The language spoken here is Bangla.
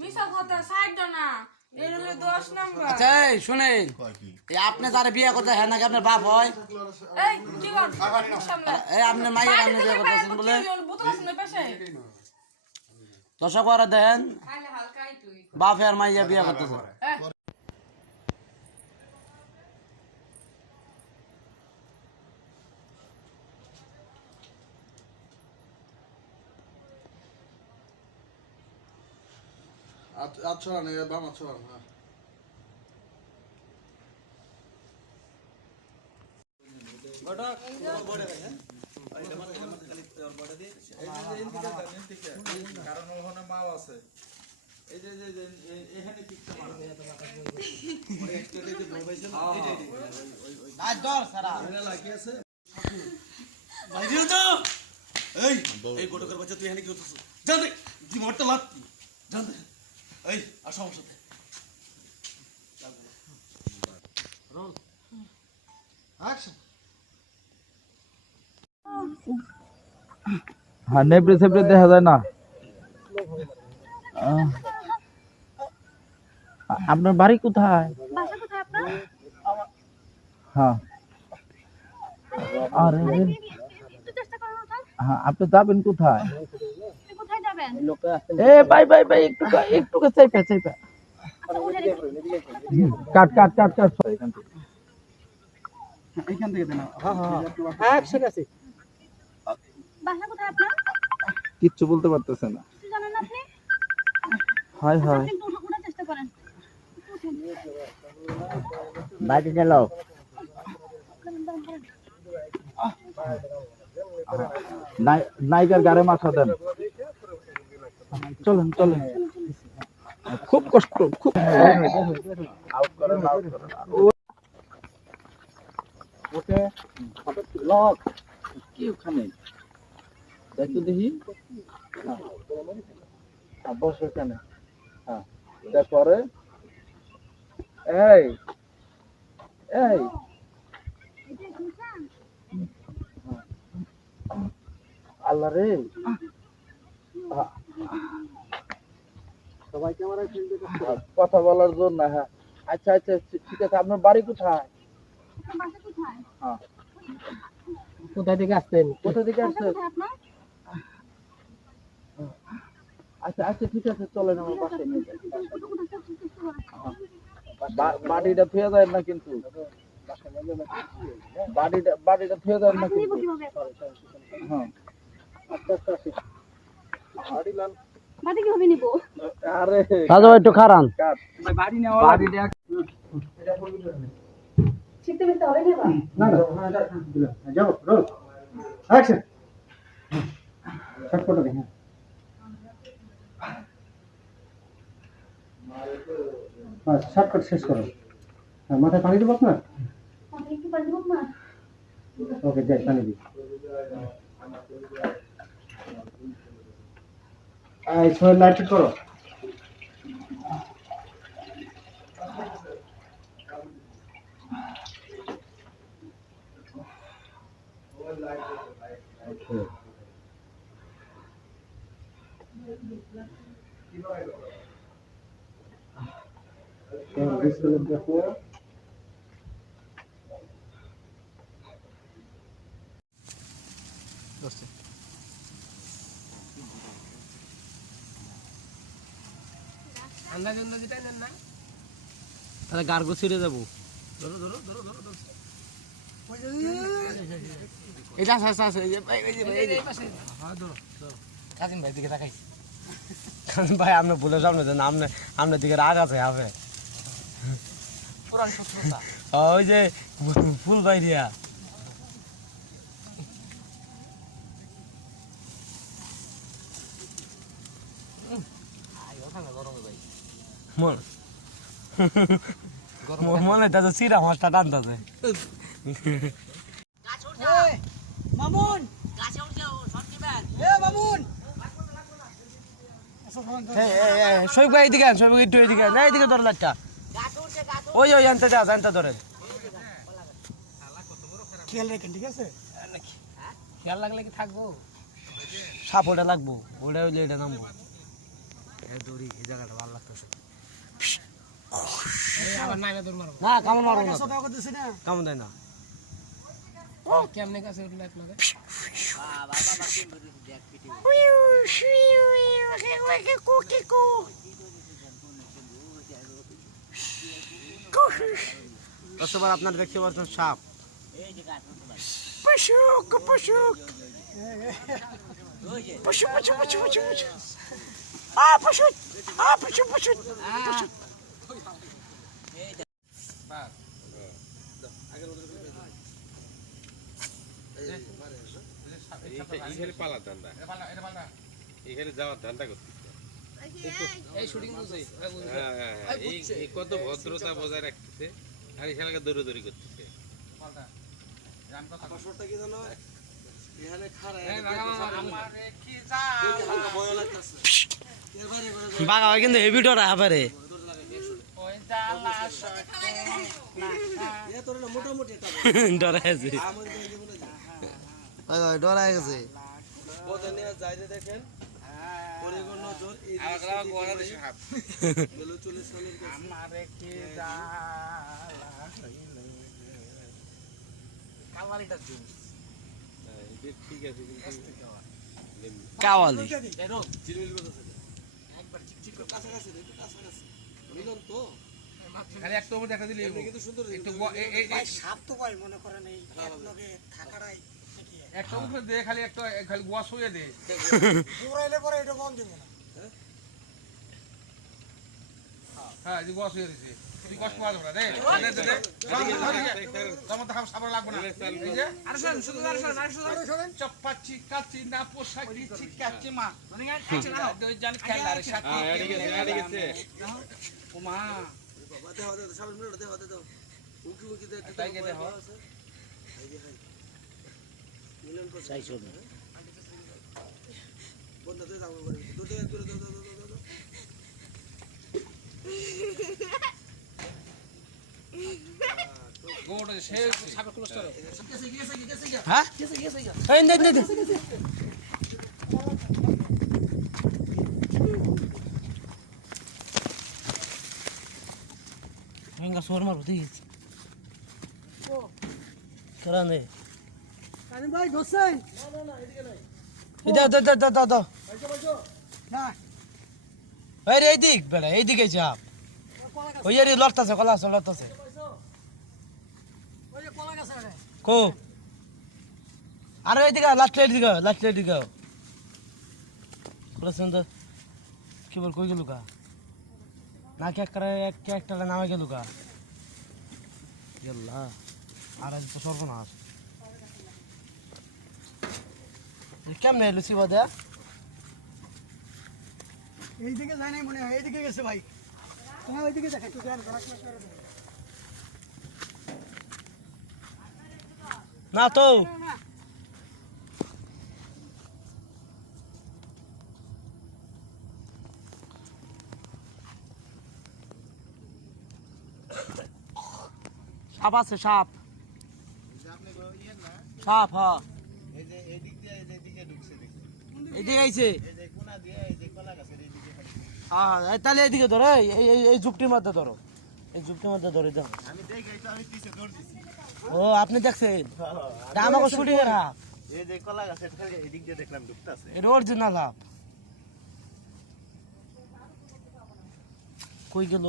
মিশা কথা সাইড না এর হলো 10 নাম্বার। আচ্ছা এই শুনেন, এই আপনি যারা বিয়ে করতে হ্যাঁ নাকি আপনার বাপ হয়? এই কি কর সামনে এই আপনি মাইয়ের আপনি বিয়ে করতেছেন বলে বোতল আছে না পাশে দর্শক ওরা দেন খাইলে হালকাই তুই বাপ আর মাইয়া বিয়ে করতেছে। আচ্ছা না বাম আচ্ছা না কারণ ওখানে মাল আছে এই যে এখানে ঠিকটা মাল আজ দর সারা লাগি আছে বাইরে তো এই গোটকের বাচ্চা তুই এখানে কি করতেছ? জান দে তুই মোটটা লাত জান দে এই আর সমস্যা দে রোল অ্যাকশন হ্যাঁ নেবড়ে সেবড়ে দেখা যায় না। আপনার বাড়ি কোথায়? বাসা কোথায় আপনার? হ্যাঁ আরে একটু চেষ্টা করুন ওঠা। হ্যাঁ আপনি যাবেন কোথায়? আপনি কোথায় যাবেন? এ ভাই ভাই ভাই একটু চাইপা আচ্ছা উঠে রেখে কাট কাট কাট কাট এইখান থেকে দেন অ্যাকশন আছে বাসা কোথায় আপনার? কিচ্ছু বলতে পারতেছে না। কিছু জানেন না আপনি? হাই হাই আপনি একটু উঠার চেষ্টা করেন। বাড়ি গেল নাইকার গাড়ে মাথা দেন। চলেন চলেন খুব কষ্ট খুব আউট করেন আউট করেন ওকে লক কি ওখানে দেখো দেখি বস ওখানে হ্যাঁ তারপরে এই এই আল্লাহ রে সবাইকে আমার কথা বলার জন্য হ্যাঁ আচ্ছা আচ্ছা ঠিক আছে আপনার বাড়ি কোথায়? আপনার বাসা কোথায়? হ্যাঁ কোথা থেকে আসছেন? কোথা থেকে বাসা আসছেন? কোথায় আপনার? আচ্ছা আচ্ছা ঠিক আছে চলেন আমার বাসায় নিয়ে যাই। একটু উঠার চেষ্টা করেন। বাড়িটা থুয়ে যায় না কিন্তু বাড়িটা থুয়ে যায় না আপনি কিন্তু কিভাবে? হ্যাঁ আচ্ছা আচ্ছা আচ্ছা বাড়ি কিভাবে নিব? আরে রাজা একটু খারান বাড়ি নেওয়া বাড়িটা শিখতে মিশতে হবে নেবা? না যাও রোল অ্যাকশন শর্টকাট দেখেন বাস শর্টকাট শেষ করো হ্যাঁ মাথায় পানি দেবো আপনার আপনি একটু পানি দেবো না? ওকে যাই পানি দিই এই শরীর লাইট করো দেখো তাহলে গার্গো ছিঁড়ে যাবো। এটা আছে আছে আছে এই যে কাজিম ভাই দিকে তাকাই। কাজিম ভাই আপনি বলে সামনে দেন আপনি আপনার দিকে রাগ আছে হবে পুরান শত্রুতা ওই যে ফুল বাইরিয়া মনে দাদা সিরা মাছটা টানতেছে মামুন গাছে উঠছে শট দিবেন মামুন শৈব ভাই এদিকে শৈব একটু এদিকে না এদিকে ধরে লাইটটা গাছে উঠছে গাছে ওই ওই আনতে যা আনতে ধরে খেয়াল রাখেন ঠিক আছে খেয়াল লাগলে কি থাকবো সাপ ওটা লাগবো ওটা হইলে এটা নামবো দৌড়ি এই জায়গাটা ভালো লাগতেছে আবার নাইলে দৌড় মারবো না কামড় মারবো না কথা করতেছি না কামড় দেয় না কেমনে কাছে উঠলে আপনাদের কতবার আপনারা দেখতে পাচ্ছেন সাপ এইখানে পালার ধান্দা এইখানে যাওয়ার ধান্দা করতেছে এই শুটিং বুঝে এই কত ভদ্রতা বজায় রাখতেছে আর এখানে দৌড়াদৌড়ি করতেছে আসরটা কি জানো এখানে খাড়া ভয় লাগতেছে বাঘা ভাই কিন্তু হেভি ডরা হাবারে এ তোর না মোটামুটি একটা ডরা আছে আমার জীবনে ডরা গেছে বদে নিয়ে যাইতে দেখেন পরিগণ নজর এই গেল 40 সালের আমারে কি কালারিটা জুম ঠিক আছে কিন্তু কাওয়ালি জিলমিল করতেছে একবার চিকচিক করে কাছাকাছি একটু কাছাকাছি মিলন তো খালি একটা উপর দেখা দিলে এমনি কিন্তু সুন্দর একটু ভাই সাপ তো ভাই মনে করেন এই এক লগে থাকাটাই একটা উপর দে খালি একটা খালি গোয়া শুয়ে দে পুরাইলে পরে এটা বন্ধ দিব না হ্যাঁ যে গোয়া শুয়ে দিছে তুই কষ্ট পাওয়া যাবে না দে তোমার তো সাবর লাগবে না এই যে আর শুন শুধু আর শুন চপ্পাচ্ছি কাচ্ছি না পোশাকি চিকাচ্ছি মা মানে কাচ্ছি না দুই জন খেলার সাথে ঠিক আছে ও মা বাবা দেও দেও সামনে মিলন দেও দেও উকি উকি দে তাই কে দেও এই যে মিলন কো চাইছো না বন্ধ দে দাও করে দূর দে দূর দে গোড় সে সাবে ক্লোজ করো হ্যাঁ এই নে নে Venga, su hermano, tío. Grande. কানিম ভাই গোসেন দাও না এই রে এইদিক বেলা এইদিকে চাপ ওই যে লড়তাছে কলা লড়তাছে ওই যে কলা গাছ আরে কো আরে এইদিকে লাস্ট এইদিকে কলাছেন তো কি বল কই গেল কা না কে করে একটা নামে গেল কা ইয়াল্লাহ আর আজ তো সর্বনাশ কেমনে এলো শিবাদা এইদিকে যায় নাই মনে হয় এইদিকে গেছে ভাই তোমার ওইদিকে দেখে তুই জান ধরা করে না তো সাপ আছে সাপ সাপ হ্যাঁ এদিকে আইছে হ্যাঁ তাহলে এদিকে ধরো এই যুক্তির মধ্যে ধরো এই যুক্তির মধ্যে ধরে দাও ও আপনি দেখছেন আমাকে শুটিং এর হাফ এই যে কলা গাছের এদিক দিয়ে দেখলাম ঢুকতেছে এটা অরিজিনাল হাফ কই গেল